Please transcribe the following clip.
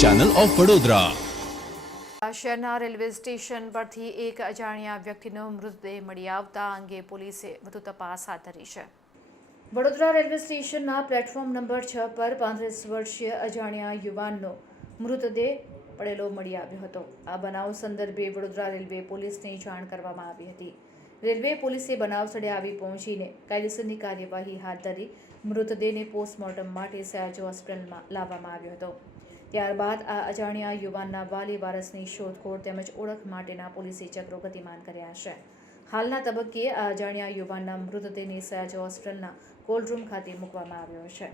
Channel of Vadodara. શહેરના railway station પરથી એક અજાણ્યા વ્યક્તિનો મૃતદેહ મળી આવતા અંગે પોલીસે વધુ તપાસ હાથ ધરી છે। વડોદરા રેલવે સ્ટેશનના પ્લેટફોર્મ નંબર 6 પર 35 વર્ષીય અજાણ્યા યુવાનનો મૃતદેહ પડેલો મળી આવ્યો હતો। આ બનાવ સંદર્ભે વડોદરા રેલવે પોલીસને જાણ કરવામાં આવી હતી। રેલવે પોલીસે બનાવ સ્થળે આવી પહોંચીને કાયદેસરની કાર્યવાહી હાથ ધરી મૃતદેહને પોસ્ટમોર્ટમ માટે સયાજી હોસ્પિટલમાં લાવવામાં આવ્યો હતો। ત્યારબાદ આ અજાણ્યા યુવાનના વાલી વારસની શોધખોળ તેમજ ઓળખ માટેના પોલીસે ચક્રો ગતિમાન કર્યા છે। હાલના તબક્કે આ અજાણ્યા યુવાનના મૃતદેહને સયાજી હોસ્પિટલના કોલ્ડ રૂમ ખાતે મૂકવામાં આવ્યો છે।